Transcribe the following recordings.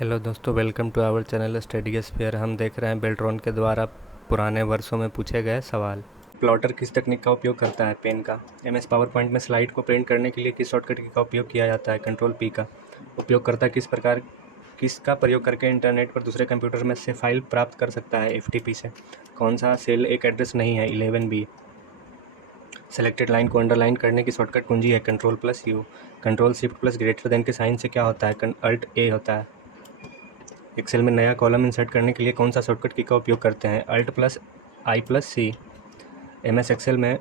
Hello दोस्तों, welcome to our channel Study Sphere. हम देख रहे हैं बेल्ट्रॉन के द्वारा पुराने वर्षों में पूछे गए सवाल। प्लॉटर किस तकनीक का उपयोग करता है? पेन का। एमएस पावर पॉइंट में स्लाइड को प्रिंट करने के लिए किस शॉर्टकट का उपयोग किया जाता है? कंट्रोल पी का। उपयोगकर्ता किसका प्रयोग करके इंटरनेट पर दूसरे कंप्यूटर में से फाइल प्राप्त कर सकता है? एफटीपी से। कौन सा सेल एक एड्रेस नहीं है? 11B। सेलेक्टेड लाइन को अंडरलाइन करने की शॉर्टकट कुंजी है control plus you. Control shift plus greater than के साइन से क्या होता है? अल्ट ए होता है। एक्सेल में नया कॉलम इंसर्ट करने के लिए कौन सा शॉर्टकट की का उपयोग करते हैं? अल्ट प्लस आई प्लस सी। एमएस एक्सेल में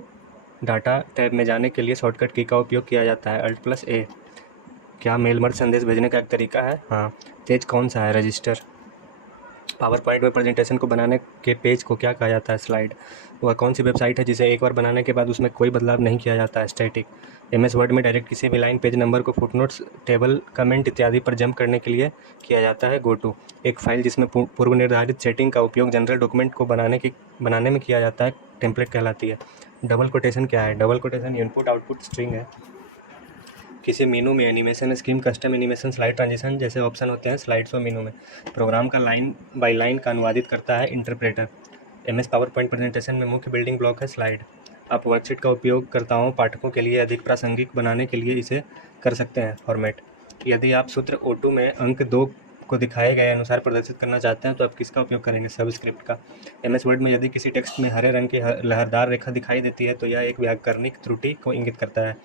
डाटा टैब में जाने के लिए शॉर्टकट की का उपयोग किया जाता है? अल्ट प्लस ए। क्या मेल मर्ज संदेश भेजने का एक तरीका है? हाँ। तेज कौन सा है? रजिस्टर। पावर पॉइंट में प्रेजेंटेशन को बनाने के पेज को क्या कहा जाता है? स्लाइड। वह कौन सी वेबसाइट है जिसे एक बार बनाने के बाद उसमें कोई बदलाव नहीं किया जाता है? स्टैटिक। एमएस वर्ड में डायरेक्ट किसी भी लाइन पेज नंबर को फुटनोट्स टेबल कमेंट इत्यादि पर जंप करने के लिए किया जाता है? Go to. एक फाइल जिसमें पूर्व निर्धारित सेटिंग का उपयोग जनरल डॉक्यूमेंट को बनाने में किया जाता है टेम्पलेट कहलाती है। डबल कोटेशन क्या है? Double quotation input output string है। किसी मेनू में animation scheme, custom animation, slide transition जैसे ऑप्शन होते हैं स्लाइड शो मेनू में। प्रोग्राम का लाइन बाय लाइन का अनुवादित करता है interpreter. MS power point presentation में मुख्य बिल्डिंग ब्लॉक है स्लाइड। आप वर्कशीट का उपयोगकर्ताओं पाठकों के लिए अधिक प्रासंगिक बनाने के लिए इसे कर सकते हैं फॉर्मेट। यदि आप सूत्र O2 में अंक 2 को दिखाए गए अनुसार प्रदर्शित करना चाहते हैं तो आप किसका उपयोग करेंगे? सबस्क्रिप्ट का। एमएस वर्ड में यदि किसी टेक्स्ट में हरे रंग की लहरदार रेखा दिखाई देती है तो यह एक व्याकरणिक त्रुटि को इंगित करता है।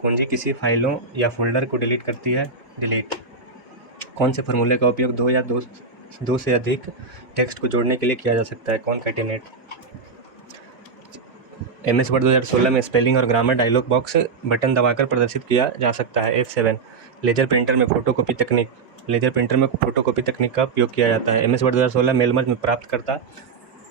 कुंजी किसी फाइलों या फोल्डर को डिलीट करती है? डिलीट। कौन से फार्मूले का उपयोग दो से अधिक टेक्स्ट को जोड़ने के लिए किया जा सकता है? कॉनकैटिनेट। एमएस वर्ड 2016 में स्पेलिंग और ग्रामर डायलॉग बॉक्स बटन दबाकर प्रदर्शित किया जा सकता है? F7। लेजर प्रिंटर में फोटोकॉपी तकनीक का उपयोग किया जाता है? एमएस वर्ड 2016 मेल मर्ज में प्राप्तकर्ता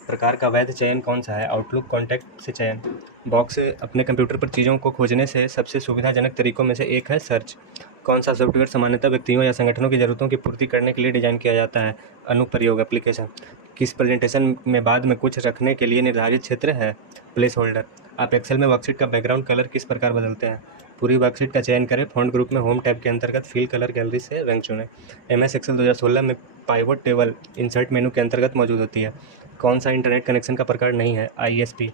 प्रकार का वैध चयन कौन सा है? आउटलुक कॉन्टैक्ट से चयन। बॉक्स अपने कंप्यूटर पर चीज़ों को खोजने से सबसे सुविधाजनक तरीकों में से एक है सर्च। कौन सा सॉफ्टवेयर सामान्यतः व्यक्तियों या संगठनों की ज़रूरतों की पूर्ति करने के लिए डिज़ाइन किया जाता है? अनुप्रयोग एप्लीकेशन। किस प्रेजेंटेशन में बाद में कुछ रखने के लिए निर्धारित क्षेत्र है? Place holder. आप एक्सेल में वर्कशीट का बैकग्राउंड कलर किस प्रकार बदलते हैं? पूरी वर्कशीट का चयन करें। फॉन्ट ग्रुप में होम टैब के अंतर्गत फिल कलर गैलरी से रंग चुनें। एमएस एक्सेल 2016 में पाइवट टेबल इंसर्ट मेनू के अंतर्गत मौजूद होती है। कौन सा इंटरनेट कनेक्शन का प्रकार नहीं है? ISP।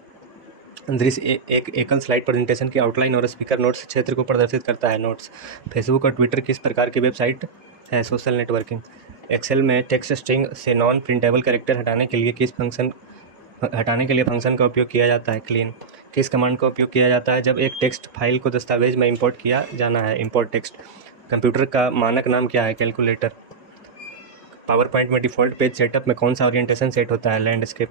दृश्य एक एकल स्लाइड प्रेजेंटेशन की आउटलाइन और स्पीकर नोट्स क्षेत्र को प्रदर्शित करता है? नोट्स। फेसबुक और ट्विटर किस प्रकार की वेबसाइट है? Social networking. एक्सेल में टेक्स्ट स्ट्रिंग से नॉन प्रिंटेबल कैरेक्टर हटाने के लिए फंक्शन का उपयोग किया जाता है? क्लीन। किस कमांड का उपयोग किया जाता है जब एक टेक्स्ट फाइल को दस्तावेज में इंपोर्ट किया जाना है? Import text. कंप्यूटर का मानक नाम क्या है? कैलकुलेटर। पावर पॉइंट में डिफ़ॉल्ट पेज सेटअप में कौन सा ओरिएंटेशन सेट होता है? लैंडस्केप।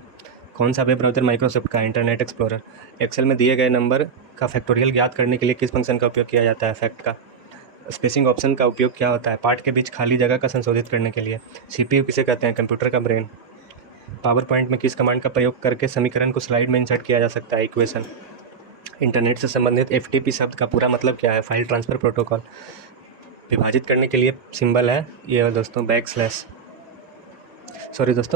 कौन सा वेब ब्राउज़र माइक्रोसॉफ्ट का? Internet explorer. एक्सेल में दिए गए नंबर का फैक्टोरियल ज्ञात करने के लिए किस फंक्शन का उपयोग किया जाता है? फैक्ट का। स्पेसिंग ऑप्शन का उपयोग क्या होता है? पाठ के बीच खाली जगह का संशोधित करने के लिए। CPU किसे कहते हैं? कंप्यूटर का ब्रेन। पावर पॉइंट में किस कमांड का प्रयोग करके समीकरण को स्लाइड में इंसर्ट किया जा सकता है? इक्वेशन। इंटरनेट से संबंधित FTP शब्द का पूरा मतलब क्या है? File transfer protocol. विभाजित करने के लिए सिंबल है ये दोस्तों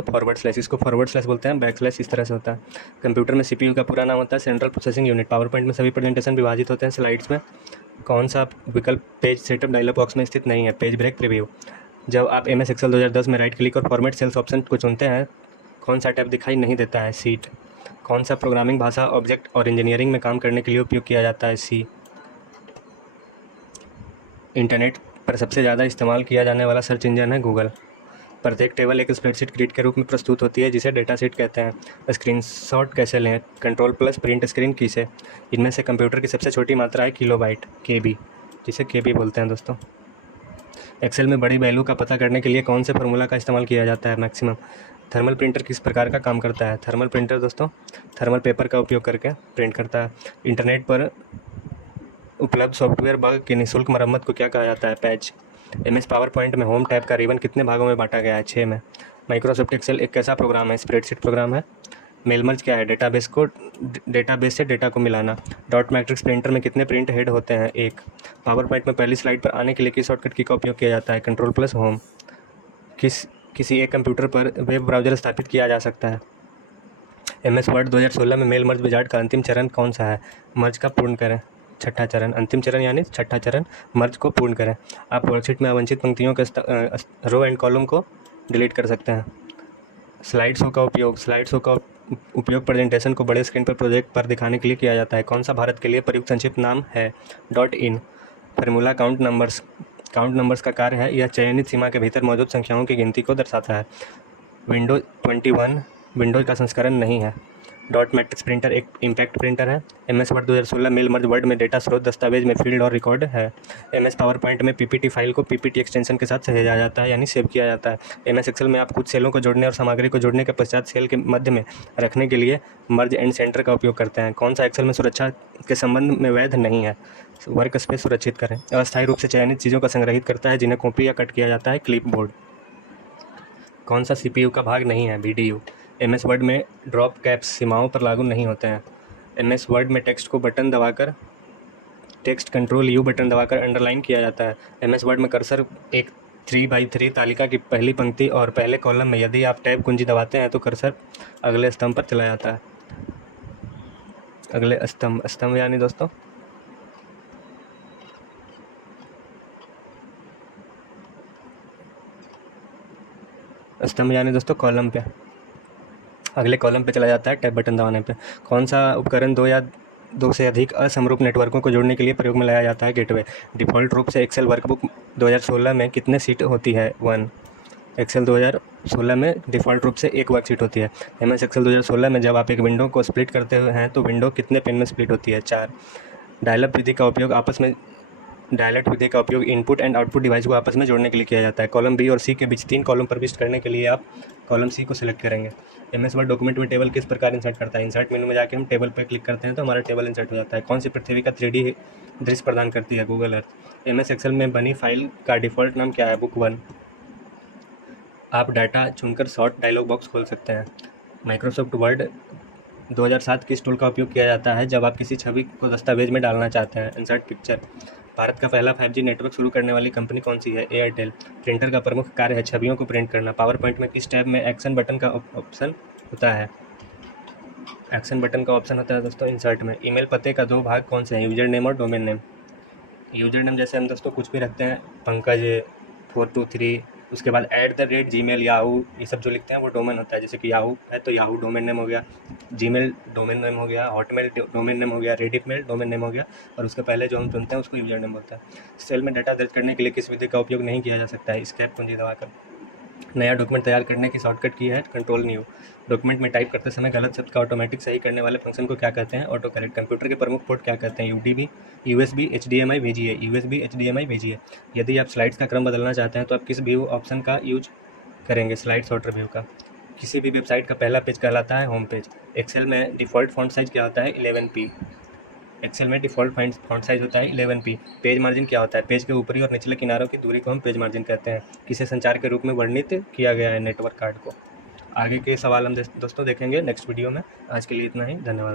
फॉरवर्ड स्लैश। इसको फॉरवर्ड स्लैश बोलते हैं, बैक स्लैश इस तरह से होता है। कंप्यूटर में CPU का पूरा नाम होता है central processing unit. Power point में सभी प्रेजेंटेशन विभाजित होते हैं स्लाइड्स में। कौन सा विकल्प पेज सेटअप डायलॉग बॉक्स में स्थित नहीं है? Page break preview. जब आप एमएस एक्सेल 2010 में राइट क्लिक और फॉर्मेट सेल्स ऑप्शन को चुनते हैं कौन सा टैब दिखाई नहीं देता है? सीट। कौन सा प्रोग्रामिंग भाषा ऑब्जेक्ट और इंजीनियरिंग में काम करने के लिए उपयोग किया जाता है? C। इंटरनेट पर सबसे ज़्यादा इस्तेमाल किया जाने वाला सर्च इंजन है गूगल। प्रत्येक टेबल एक स्प्रेडशीट ग्रिड के रूप में प्रस्तुत होती है जिसे डेटा शीट कहते हैं। स्क्रीनशॉट कैसे लें? कंट्रोल प्लस प्रिंट स्क्रीन की से। इनमें से कंप्यूटर की सबसे छोटी मात्रा है किलोबाइट, KB, जिसे KB बोलते हैं दोस्तों। एक्सेल में बड़ी वैल्यू का पता करने के लिए कौन से फार्मूला का इस्तेमाल किया जाता है? मैक्सिमम। थर्मल प्रिंटर किस प्रकार का काम करता है? थर्मल प्रिंटर दोस्तों थर्मल पेपर का उपयोग करके प्रिंट करता है। इंटरनेट पर उपलब्ध सॉफ्टवेयर बग की निःशुल्क मरम्मत को क्या कहा जाता है? पैच। एमएस पावर पॉइंट में होम टैब का रिबन कितने भागों में बांटा गया है? 6 में। माइक्रोसॉफ्ट एक्सेल एक कैसा प्रोग्राम है? स्प्रेडशीट प्रोग्राम है। मेल मर्ज क्या है? डेटाबेस से डेटा को मिलाना। डॉट मैट्रिक्स प्रिंटर में कितने प्रिंट हेड होते हैं? 1। पावर पॉइंट में पहली स्लाइड पर आने के लिए किस शॉर्टकट की का उपयोग किया जाता है? Control plus home. किसी एक कंप्यूटर पर वेब ब्राउज़र स्थापित किया जा सकता है? एमएस वर्ड 2016 में मेल मर्ज विजार्ड का अंतिम चरण कौन सा है? मर्ज का पूर्ण करें। छठा चरण, अंतिम चरण यानी छठा चरण, मर्ज को पूर्ण करें। आप वर्कशीट में अवांछित पंक्तियों के रो एंड कॉलम को डिलीट कर सकते हैं। स्लाइड शो का उपयोग प्रेजेंटेशन को बड़े स्क्रीन पर प्रोजेक्ट पर दिखाने के लिए किया जाता है। कौन सा भारत के लिए प्रयुक्त संक्षिप्त नाम है? .in। फार्मूला काउंट नंबर्स का कार्य है, यह चयनित सीमा के भीतर मौजूद संख्याओं की गिनती को दर्शाता है। विंडोज 21 विंडोज का संस्करण नहीं है। डॉट मैट्रिक्स प्रिंटर एक इम्पैक्ट प्रिंटर है। MS Word 2016 mail merge Word में डेटा स्रोत दस्तावेज में फील्ड और रिकॉर्ड है। MS पावर पॉइंट में PPT फाइल को PPT एक्सटेंशन के साथ सहेजा जाता है यानी सेव किया जाता है। MS एक्सेल में आप कुछ सेलों को जोड़ने और सामग्री को जोड़ने के पश्चात सेल के मध्य में रखने के लिए मर्ज एंड सेंटर का उपयोग करते हैं। कौन सा एक्सेल में सुरक्षा के संबंध में वैध नहीं है? वर्क स्पेस सुरक्षित करें। अस्थायी रूप से चयनित चीज़ों का संग्रहित करता है जिन्हें कॉपी या कट किया जाता है। क्लिपबोर्ड। कौन सा CPU का भाग नहीं है? VDU। MS वर्ड में ड्रॉप कैप्स सीमाओं पर लागू नहीं होते हैं। MS वर्ड में टेक्स्ट कंट्रोल U बटन दबाकर अंडरलाइन किया जाता है। MS वर्ड में कर्सर एक 3x3 तालिका की पहली पंक्ति और पहले कॉलम में यदि आप टैब कुंजी दबाते हैं तो कर्सर अगले स्तंभ पर चला जाता है। अगले स्तंभ यानी दोस्तों कॉलम पे, अगले कॉलम पे चला जाता है टैब बटन दबाने पे। कौन सा उपकरण दो या दो से अधिक असमरूप नेटवर्कों को जोड़ने के लिए प्रयोग में लाया जाता है? गेटवे। डिफ़ॉल्ट रूप से एक्सेल वर्कबुक 2016 में कितने सीट होती है? 1। एक्सेल 2016 में डिफ़ॉल्ट रूप से एक वर्कशीट होती है। MS एक्सेल 2016 में जब आप एक विंडो को स्प्लिट करते हैं तो विंडो कितने पेन में स्प्लिट होती है? 4। डायलअप विधि का उपयोग इनपुट एंड आउटपुट डिवाइस को आपस में जोड़ने के लिए किया जाता है। कॉलम B और C के बीच 3 कॉलम प्रविष्ट करने के लिए आप कॉलम C को सिलेक्ट करेंगे। MS वर्ड डॉक्यूमेंट में टेबल किस प्रकार इंसर्ट करता है? इंसर्ट मेनू में जाके हम टेबल पर क्लिक करते हैं तो हमारा टेबल इंसर्ट हो जाता है। कौन सी पृथ्वी का 3D दृश्य प्रदान करती है? Google Earth. MS एक्सेल में बनी फाइल का डिफ़ॉल्ट नाम क्या है? बुक 1। आप डाटा चुनकर सॉर्ट डायलॉग बॉक्स खोल सकते हैं। माइक्रोसॉफ्ट वर्ड 2007 किस टूल का उपयोग किया जाता है जब आप किसी छवि को दस्तावेज में डालना चाहते हैं? Insert picture. भारत का पहला 5G नेटवर्क शुरू करने वाली कंपनी कौन सी है? एयरटेल। प्रिंटर का प्रमुख कार्य है छवियों को प्रिंट करना। पावर पॉइंट में किस टैब में एक्शन बटन का ऑप्शन होता है? एक्शन बटन का ऑप्शन होता है दोस्तों इंसर्ट में। ईमेल पते का 2 भाग कौन से हैं? यूजर नेम और डोमेन नेम। यूजर नेम जैसे हम दोस्तों कुछ भी रखते हैं, पंकज 423, उसके बाद @gmail याहू, ये सब जो लिखते हैं वो डोमेन होता है। जैसे कि याहू है तो याहू डोमेन नेम हो गया, जीमेल डोमेन नेम हो गया, हॉटमेल डोमेन नेम हो गया, रेडिटमेल डोमेन नेम हो गया, और उसके पहले जो हम चुनते हैं उसको यूजर नेम बोलता है। सेल में डाटा दर्ज करने के लिए किस विधि का उपयोग नहीं किया जा सकता है? एस्केप कुंजी दबाकर। नया डॉक्यूमेंट तैयार करने की शॉर्टकट की है कंट्रोल न्यू। डॉक्यूमेंट में टाइप करते समय गलत शब्द का ऑटोमेटिक सही करने वाले फंक्शन को क्या कहते हैं? Auto correct. कंप्यूटर के प्रमुख पोर्ट क्या कहते हैं? USB HDMI VGA। यदि आप स्लाइड्स का क्रम बदलना चाहते हैं तो आप किस व्यू ऑप्शन का यूज करेंगे? स्लाइड सॉर्टर व्यू का। किसी भी वेबसाइट का पहला पेज कहलाता है होम पेज। एक्सेल में डिफ़ॉल्ट फॉन्ट साइज़ क्या होता है? 11p। एक्सेल में डिफ़ॉल्ट फॉन्ट साइज़ होता है 11p। पेज मार्जिन क्या होता है? पेज के ऊपरी और निचले किनारों की दूरी को हम पेज मार्जिन कहते हैं। किसे संचार के रूप में वर्णित किया गया है? नेटवर्क कार्ड को। आगे के सवाल हम दोस्तों देखेंगे नेक्स्ट वीडियो में। आज के लिए इतना ही, धन्यवाद।